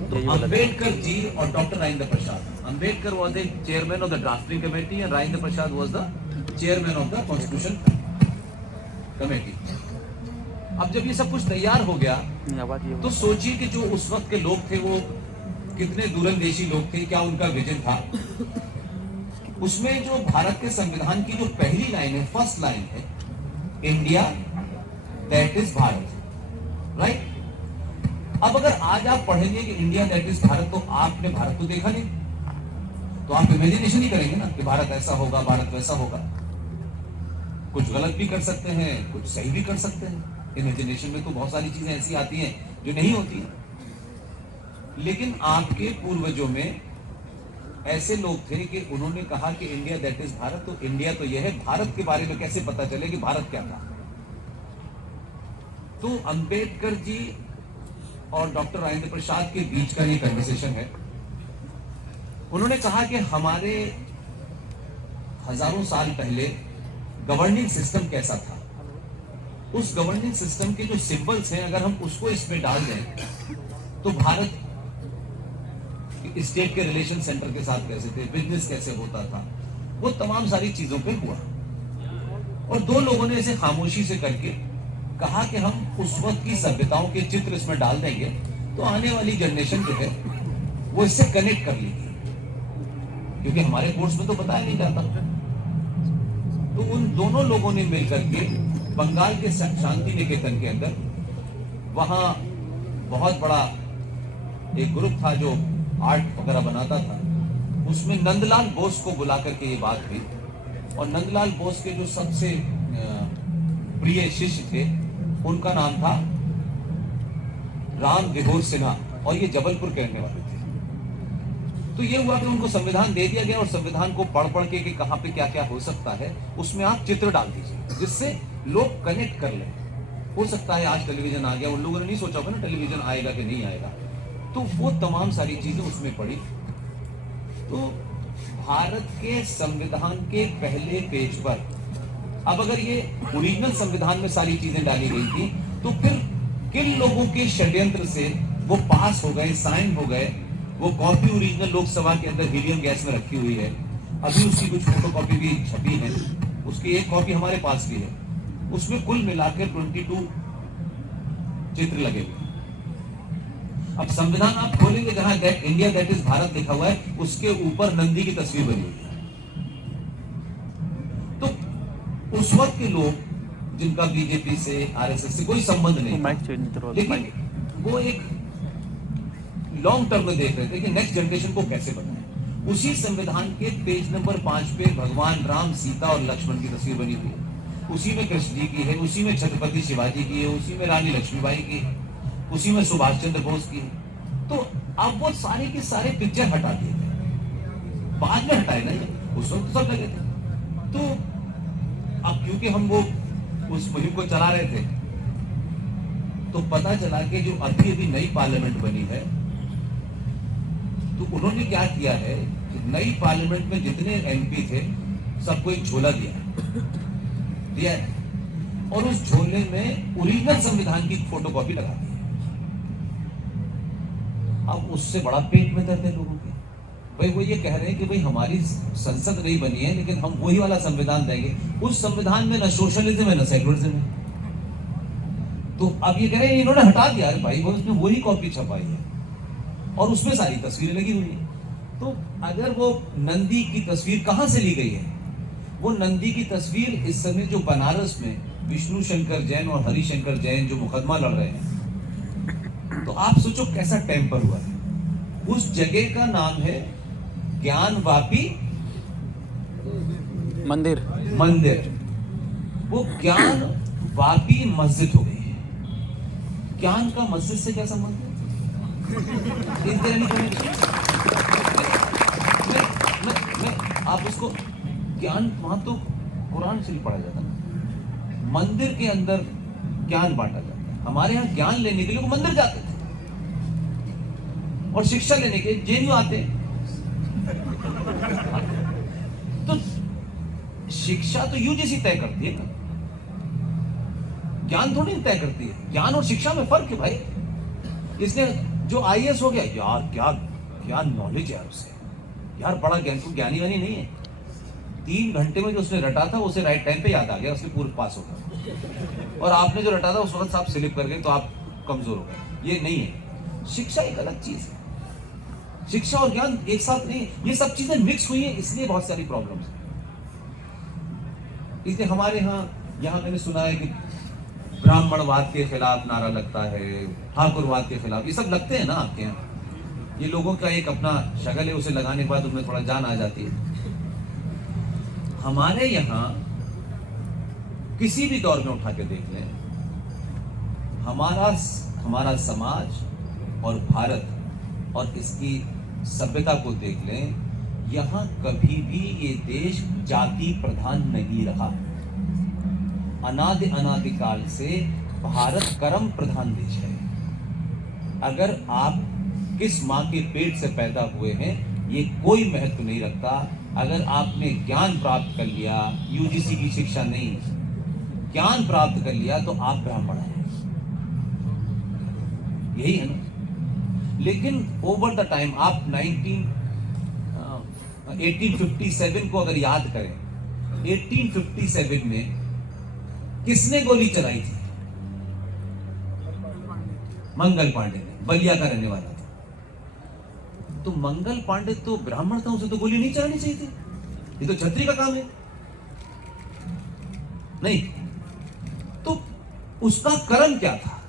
तो अंबेडकर जी और doctor Rajendra Prasad, Ambedkar was the chairman of the drafting committee and Rajendra Prasad was the chairman of the constitution committee. अब जब ये सब कुछ तैयार हो गया, तो सोचिए कि जो उस वक्त के लोग थे वो कितने दूरंदेशी लोग थे, क्या उनका विजन था। उसमें जो भारत के संविधान की जो पहली लाइन है, फर्स्ट लाइन है, India that is Bharat, right. अब अगर आज आप पढ़ेंगे कि इंडिया दैट इज भारत, तो आपने भारत को देखा नहीं, तो आप इमेजिनेशन ही करेंगे ना कि भारत ऐसा होगा, भारत वैसा होगा। कुछ गलत भी कर सकते हैं, कुछ सही भी कर सकते हैं। इमेजिनेशन में तो बहुत सारी चीजें ऐसी आती हैं जो नहीं होती। लेकिन आपके पूर्वजों में ऐसे लोग थे कि उन्होंने कहा कि इंडिया दैट इज भारत, तो इंडिया तो यह है, भारत के बारे में कैसे पता चले कि भारत क्या था। तो अंबेडकर जी और डॉक्टर राजेंद्र प्रसाद के बीच का ये कन्वर्सेशन है। उन्होंने कहा कि हमारे हजारों साल पहले गवर्निंग सिस्टम कैसा था, उस गवर्निंग सिस्टम के जो सिंबल्स हैं, अगर हम उसको इसमें डाल दें, तो भारत स्टेट के रिलेशन सेंटर के साथ कैसे थे, बिजनेस कैसे होता था, वो तमाम सारी चीजों पे हुआ। और दो लोगों ने इसे खामोशी से करके कहा कि हम उस वक्त की सभ्यताओं के चित्र इसमें डाल देंगे, तो आने वाली जनरेशन जो है वो इससे कनेक्ट कर लेगी, क्योंकि हमारे कोर्स में तो बताया नहीं जाता। तो उन दोनों लोगों ने मिलकर के बंगाल के शांति निकेतन के अंदर, वहां बहुत बड़ा एक ग्रुप था जो आर्ट वगैरह बनाता था, उसमें नंदलाल बोस को बुला करके ये बात हुई और नंदलाल बोस के जो सबसे प्रिय शिष्य थे उनका नाम था राम विभोर सिन्हा, और ये जबलपुर के रहने वाले थे। तो ये हुआ कि उनको संविधान दे दिया गया, और संविधान को पढ़ पढ़ के कि कहां पे क्या क्या हो सकता है उसमें आप चित्र डाल दीजिए जिससे लोग कनेक्ट कर लें। हो सकता है आज टेलीविजन आ गया, उन लोगों ने नहीं सोचा होगा ना टेलीविजन आएगा कि नहीं आएगा, तो वो तमाम सारी चीजें उसमें पड़ी। तो भारत के संविधान के पहले पेज पर अब अगर ये ओरिजिनल संविधान में सारी चीजें डाली गई थी, तो फिर किन लोगों के षड्यंत्र से वो पास हो गए, साइन हो गए। वो कॉपी ओरिजिनल लोकसभा के अंदर हीलियम गैस में रखी हुई है, अभी उसकी कुछ फोटोकॉपी भी छपी है, उसकी एक कॉपी हमारे पास भी है। उसमें कुल मिलाकर 22 चित्र लगे हुए। अब संविधान आप खोलेंगे, जहां that India that is Bharat लिखा हुआ है, उसके ऊपर नंदी की तस्वीर बनी हुई है। तो उस वक्त के लोग जिनका बीजेपी से, आरएसएस से कोई संबंध नहीं, लेकिन वो एक लॉन्ग टर्म में देख रहे थे कि नेक्स्ट जनरेशन को कैसे बनाएं। उसी संविधान के पेज नंबर 5 पे भगवान राम, सीता और लक्ष्मण की तस्वीर बनी हुई है। उसी में कृष्ण जी की है, उसी में छत्रपति शिवाजी की है, उसी में रानी लक्ष्मीबाई की है, उसी में सुभाष चंद्र बोस की है। तो अब वो सारे के सारे पिक्चर हटा दिए गए, बाद में हटाए ना, उस वक्त सब लगे थे। तो अब क्योंकि हम वो उस मुहिम को चला रहे थे, तो पता चला कि जो अभी अभी नई पार्लियामेंट बनी है, तो उन्होंने क्या किया है कि नई पार्लियामेंट में जितने एमपी थे सबको एक झोला दिया है, और उस झोले में ओरिजिनल संविधान की फोटोकॉपी लगा दी है। अब उससे बड़ा पेट में दर्द है लोगों के। भाई वो ये कह रहे हैं कि भाई हमारी संसद नहीं बनी है, लेकिन हम वही वाला संविधान देंगे। उस संविधान में न सोशलिज्म है न सेक्युलरिज्म है। तो अब ये कह रहे हैं इन्होंने हटा दिया है भाई, वो उसमें वही कॉपी छपाई है और उसमें सारी तस्वीरें लगी हुई है। तो अगर वो नंदी की तस्वीर कहां से ली गई है, वो नंदी की तस्वीर इस समय जो बनारस में विष्णु शंकर जैन और हरिशंकर जैन जो मुकदमा लड़ रहे हैं, तो आप सोचो कैसा टेम्पर हुआ है। उस जगह का नाम है ज्ञानवापी मंदिर। वो ज्ञानवापी मस्जिद हो गई है। ज्ञान का मस्जिद से क्या संबंध है? आप उसको ज्ञान, वहां तो कुरान से भी पढ़ा जाता है, मंदिर के अंदर ज्ञान बांटा जाता है। हमारे यहाँ ज्ञान लेने के लिए वो मंदिर जाते थे और शिक्षा लेने के जेएनयू आते। तो शिक्षा तो यूजीसी तय करती है ना, ज्ञान थोड़ी तय करती है। ज्ञान और शिक्षा में फर्क है भाई। इसलिए जो आईएएस हो गया, यार क्या नॉलेज है उसे, यार बड़ा ज्ञानी वानी नहीं है। 3 घंटे में जो उसने रटा था उसे राइट टाइम पे याद आ गया, उसके पूरे पास हो गया। और आपने जो रटा था उस वक्त आप स्लिप कर गए तो आप कमजोर हो गए। ये नहीं है। शिक्षा एक अलग चीज है, शिक्षा और ज्ञान एक साथ नहीं। ये सब चीजें मिक्स हुई है, इसलिए बहुत सारी प्रॉब्लम्स है। इसलिए हमारे यहाँ मैंने सुना है कि ब्राह्मणवाद के खिलाफ नारा लगता है, ठाकुरवाद के खिलाफ, ये सब लगते हैं ना आपके यहाँ। ये लोगों का एक अपना शगल है, उसे लगाने के बाद उसमें थोड़ा जान आ जाती है। हमारे यहाँ किसी भी दौर में उठा के देख लें, हमारा समाज और भारत और इसकी सभ्यता को देख लें, यहाँ कभी भी ये देश जाति प्रधान नहीं रहा। अनादिकाल से भारत कर्म प्रधान देश है। अगर आप किस माँ के पेट से पैदा हुए हैं ये कोई महत्व नहीं रखता। अगर आपने ज्ञान प्राप्त कर लिया, यूजीसी की शिक्षा नहीं, ज्ञान प्राप्त कर लिया तो आप ब्राह्मण हैं, यही है ना। लेकिन ओवर द टाइम आप 1857 को अगर याद करें, 1857 में किसने गोली चलाई थी? मंगल पांडे ने, बलिया का रहने वाला था। तो मंगल पांडे तो ब्राह्मण था, उसे तो गोली नहीं चलानी चाहिए थी, ये तो छत्री का काम है। नहीं, तो उसका कर्म क्या था?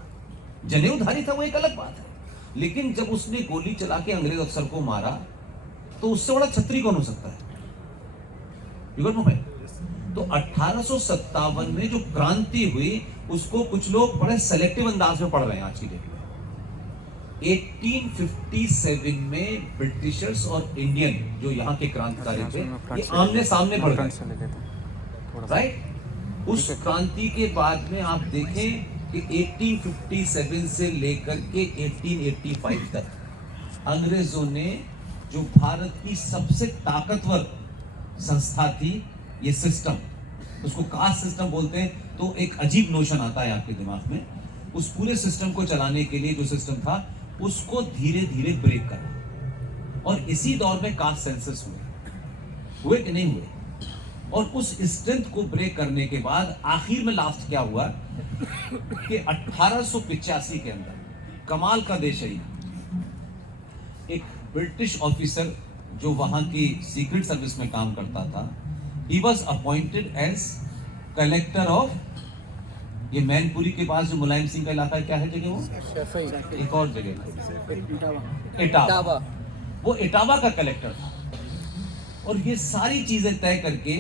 जनेऊधारी था, वो एक अलग बात है। लेकिन जब उसने गोली चला के अंग्रेज अफसर को मारा तो उससे बड़ा छत्री कौन हो सकता है? You got my point? तो 1857 में जो क्रांति हुई उसको कुछ लोग बड़े सेलेक्टिव अंदाज में पढ़ रहे हैं आज की डेट में। 1857 में ब्रिटिशर्स और इंडियन जो यहाँ के क्रांतिकारी थे ये आमने सामने बढ़ गए, राइट। उस क्रांति के बाद में आप देखें कि 1857 से लेकर के 1885 तक अंग्रेजों ने जो भारत की सबसे ताकतवर संस्था थी, ये सिस्टम, उसको कास्ट सिस्टम बोलते हैं, तो एक अजीब नोशन आता है आपके दिमाग में। उस पूरे सिस्टम को चलाने के लिए जो सिस्टम था उसको धीरे धीरे ब्रेक करा, और इसी दौर में कास्ट सेंसस हुए कि नहीं हुए, और उस स्ट्रेंथ को ब्रेक करने के बाद आखिर में लास्ट क्या हुआ कि 1885 के अंदर कमाल का देश है, एक ब्रिटिश ऑफिसर जो वहां की सीक्रेट सर्विस में काम करता था, he was appointed as collector of, ये मैनपुरी के पास जो मुलायम सिंह का इलाका है, क्या है जगह वो, एक और जगह इटावा, वो इटावा का कलेक्टर था। और ये सारी चीजें तय करके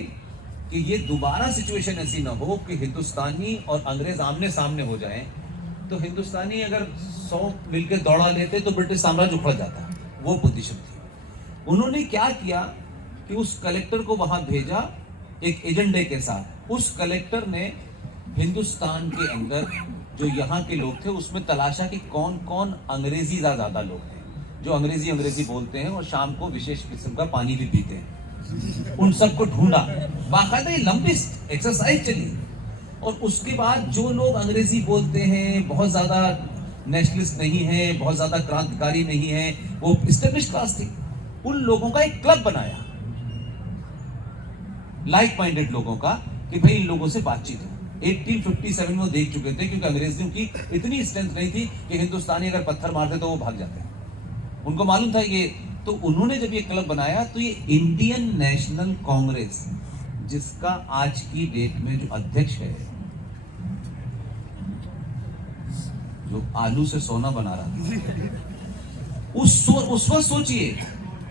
कि ये दोबारा सिचुएशन ऐसी ना हो कि हिंदुस्तानी और अंग्रेज आमने सामने हो जाएं, तो हिंदुस्तानी अगर 100 मिलकर दौड़ा लेते तो ब्रिटिश साम्राज्य उखड़ जाता, वो पोजीशन थी। उन्होंने क्या किया कि उस कलेक्टर को वहां भेजा एक एजेंडे के साथ। उस कलेक्टर ने हिंदुस्तान के अंदर जो यहाँ के लोग थे उसमें तलाशा कि कौन कौन अंग्रेजी ज्यादा लोग हैं जो अंग्रेजी बोलते हैं और शाम को विशेष किस्म का पानी भी पीते हैं, उन सबको ढूंढा। बाकायदा ये लंबी एक्सरसाइज चली, और उसके बाद जो लोग अंग्रेजी बोलते हैं, बहुत ज्यादा नेशनलिस्ट नहीं है, बहुत ज्यादा क्रांतिकारी नहीं है, वो एस्टेब्लिश क्लास थी, उन लोगों का एक क्लब बनाया, लाइक माइंडेड लोगों का, कि भाई इन लोगों से बातचीत हो। 1857 में वो देख चुके थे, क्योंकि अंग्रेजों की इतनी स्ट्रेंथ नहीं थी कि हिंदुस्तानी अगर पत्थर मारते तो वो भाग जाते, उनको मालूम था ये। तो उन्होंने जब ये क्लब बनाया तो ये इंडियन नेशनल कांग्रेस, जिसका आज की डेट में जो अध्यक्ष है, जो आलू से सोना बना रहा था, उस वक्त सोचिए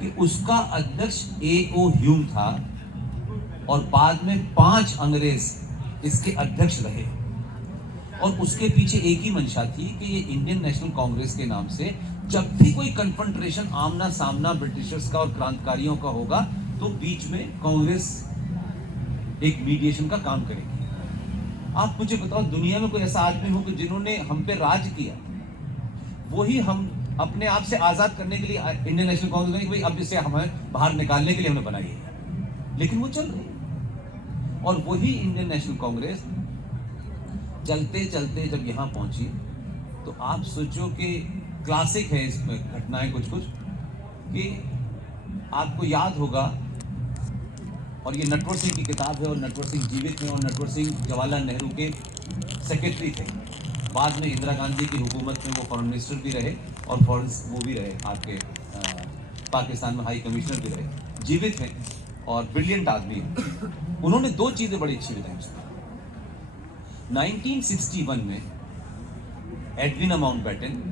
कि उसका अध्यक्ष A.O. ह्यूम था, और बाद में 5 अंग्रेज इसके अध्यक्ष रहे, और उसके पीछे एक ही मंशा थी कि ये इंडियन नेशनल कांग्रेस के नाम से जब भी कोई कन्फ्रंटेशन, आमना सामना ब्रिटिशर्स का और क्रांतिकारियों का होगा, तो बीच में कांग्रेस एक मीडिएशन का काम करेगी। आप मुझे बताओ, दुनिया में कोई ऐसा आदमी हो कि जिन्होंने हम पे राज किया, वही हम अपने आप से आजाद करने के लिए इंडियन नेशनल कांग्रेस ने, भाई अब इसे हमें बाहर निकालने के लिए हमने बनाई है, लेकिन वो चल रही। और वही इंडियन नेशनल कांग्रेस चलते चलते जब यहाँ पहुंची, तो आप सोचो कि क्लासिक है इसमें घटनाएं कुछ कि आपको याद होगा, और ये नटवर सिंह की किताब है, और नटवर सिंह जीवित हैं, और नटवर सिंह जवाहरलाल नेहरू के सेक्रेटरी थे। बाद में इंदिरा गांधी की हुकूमत में वो फॉरेन मिनिस्टर भी रहे, और फॉरेन वो भी रहे, आपके पाकिस्तान में हाई कमिश्नर भी रहे। जीवित हैं और ब्रिलियंट आदमी है। उन्होंने 2 चीजें बड़ी अच्छी बताई। 1961 में एडविना माउंटबेटन,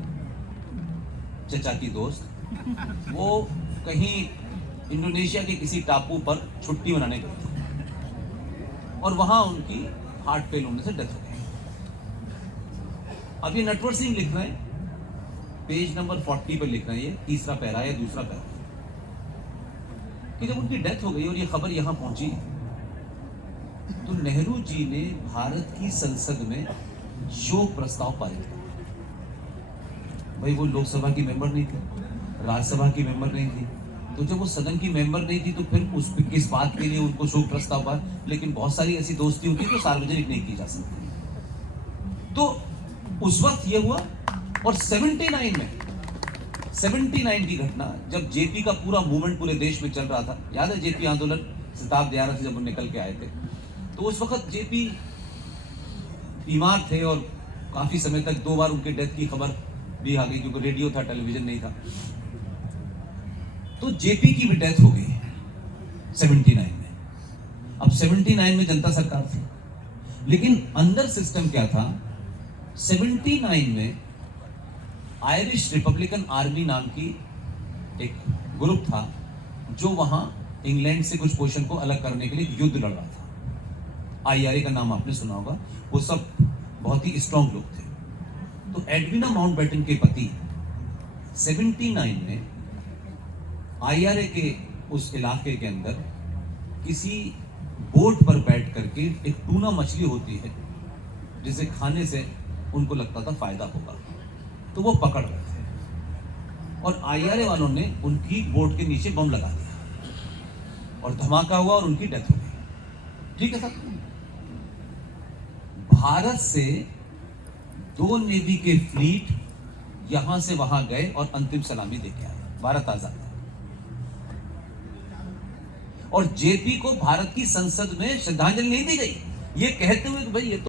चचा की दोस्त, वो कहीं इंडोनेशिया के किसी टापू पर छुट्टी मनाने गए थे, और वहां उनकी हार्ट फेल होने से डेथ हो गई। अब ये नटवर सिंह लिख रहे हैं, पेज नंबर 40 पर लिख रहे हैं, ये तीसरा पैरा या दूसरा पैरा, कि जब उनकी डेथ हो गई और ये खबर यहां पहुंची, तो नेहरू जी ने भारत की संसद में शोक प्रस्ताव पारित किया। भाई वो लोकसभा की मेंबर नहीं थी, राज्यसभा की मेंबर नहीं थी, तो जब वो सदन की मेंबर नहीं थी तो फिर उस किस बात के लिए उनको शोक प्रस्ताव पास। लेकिन बहुत सारी ऐसी दोस्तियों की तो सार्वजनिक नहीं की जा सकती। तो उस वक्त ये हुआ, और 79 की घटना, जब जेपी का पूरा मूवमेंट पूरे देश में चल रहा था, याद है जेपी आंदोलन शताब्दी 11 से जब वो निकल के आए थे, तो उस वक्त जेपी बीमार थे, और काफी समय तक 2 बार उनके डेथ की खबर भी आ गई, क्योंकि रेडियो था, टेलीविजन नहीं था। तो जेपी की भी डेथ हो गई 79 में। अब 79 में जनता सरकार थी, लेकिन अंदर सिस्टम क्या था, 79 में आयरिश रिपब्लिकन आर्मी नाम की एक ग्रुप था, जो वहां इंग्लैंड से कुछ पोर्शन को अलग करने के लिए युद्ध लड़ रहा था। आईआरए का नाम आपने सुना होगा, वो सब बहुत ही स्ट्रांग लोग थे। तो एडविना माउंटबेटन के पति 79 में आईआरए के उस इलाके के अंदर किसी बोट पर बैठ करके, एक टूना मछली होती है जिसे खाने से उनको लगता था फायदा होगा, तो वो पकड़ रहे थे और आईआरए वालों ने उनकी बोट के नीचे बम लगा दिया और धमाका हुआ और उनकी डेथ हो गई। ठीक है सर। भारत से 2 नेवी के फ्लीट यहां से वहां गए और अंतिम सलामी देके आए। भारत आजाद। और जेपी को भारत की संसद में श्रद्धांजलि नहीं दी गई, ये कहते हुए कि भाई ये तो